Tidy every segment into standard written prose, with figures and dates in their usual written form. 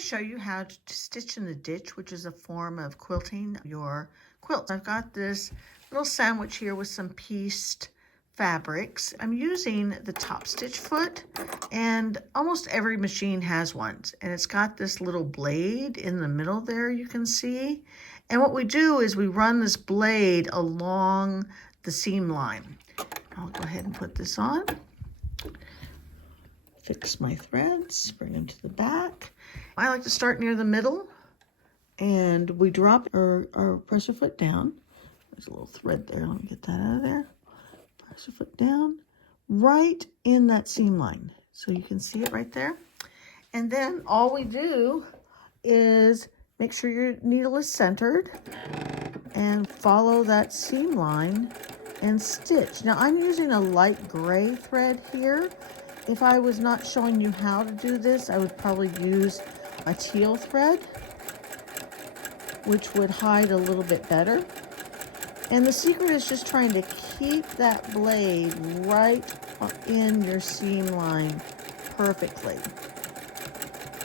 to show you how to stitch in the ditch, which is a form of quilting your quilt. I've got this little sandwich here with some pieced fabrics. I'm using the top stitch foot, and almost every machine has one. And it's got this little blade in the middle there, you can see. And what we do is we run this blade along the seam line. I'll go ahead and put this on. Fix my threads, bring them to the back. I like to start near the middle, and we drop our presser foot down. There's a little thread there. Let me get that out of there. Presser foot down right in that seam line. So you can see it right there. And then all we do is make sure your needle is centered and follow that seam line and stitch. Now I'm using a light gray thread here. If I was not showing you how to do this, I would probably use a teal thread, which would hide a little bit better. And the secret is just trying to keep that blade right in your seam line perfectly.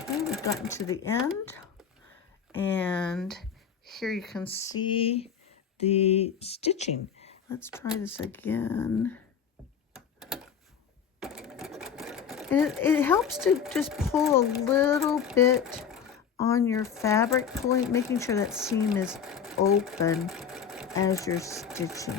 Okay, we've gotten to the end, and here you can see the stitching. Let's try this again. And it helps to just pull a little bit on your fabric, making sure that seam is open as you're stitching.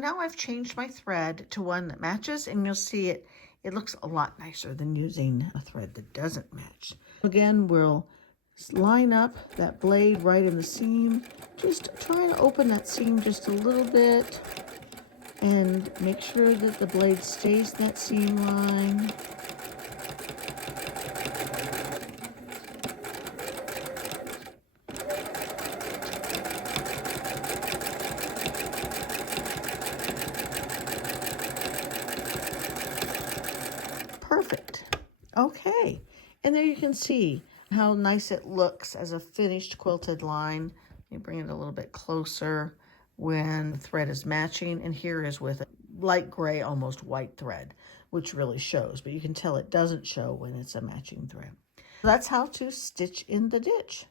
Now I've changed my thread to one that matches, and you'll see it looks a lot nicer than using a thread that doesn't match. Again, we'll line up that blade right in the seam, just trying to open that seam just a little bit and make sure that the blade stays in that seam line. Perfect. Okay, and there you can see how nice it looks as a finished quilted line. You bring it a little bit closer when the thread is matching, and here is with a light gray, almost white thread, which really shows, but you can tell it doesn't show when it's a matching thread. That's how to stitch in the ditch.